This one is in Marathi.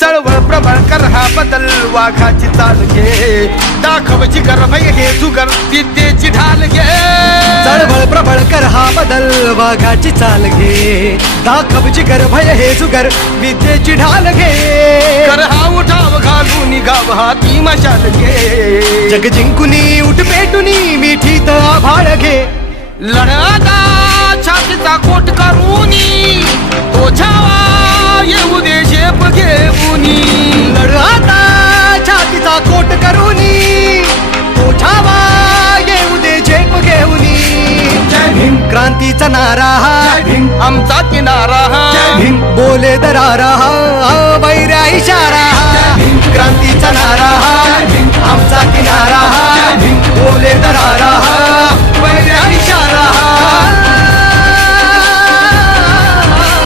चळवळ प्रबळ कर हा बदल वाघाची चाल घे दाखवची गर्भय हे जुगर विद्येची ढाल घे चळवळ प्रबळ कर हा बदल वाघाची चाल घे दाखवची गर्भय हे जुगर विद्येची ढाल घे कर हा उठाव घालून गाव हाती मशाल घे जग जिंकुनी उठ पेटुनी मिठीत आभाळ घे लढाता छातीचा कोट करूनी तो छावा येऊ दे झेप घेऊनी लढाता छातीचा कोट करूनी तो छावा येऊ दे झेप घेऊनी जय भीम क्रांतीचा नारा जय भीम आमचा किनारा